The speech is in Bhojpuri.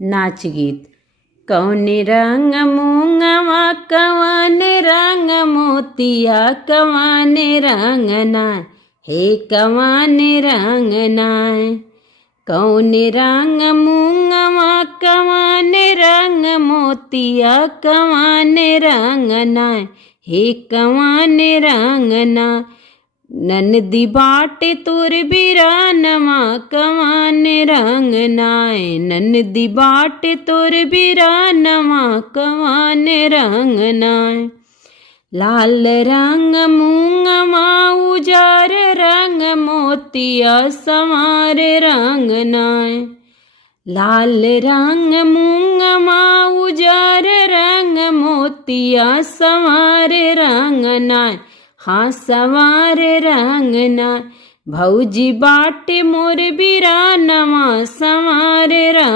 नाच गीत। कौन रंग मूंगवा कवन रंग मोतिया कवन रंग ना हे कवन रंग ना। कौन रंग मूंगवा कवन रंग मोतिया कवन रंग ना हे कवन रंग ना। ननदी बाटे तोर बिरानमा कवन रंग नाय ननदी बाटे तोर बिरानमा कवन रंग नाय। लाल रंग मूंगवा उजार रंग मोतिया संवार रंग नाय। लाल रंग मूंगवा उजार रंग मोतिया संवार रंग नाय हाँ संवार रंग नाय। भौजी बाटे मोर बिरानमा संवार रंग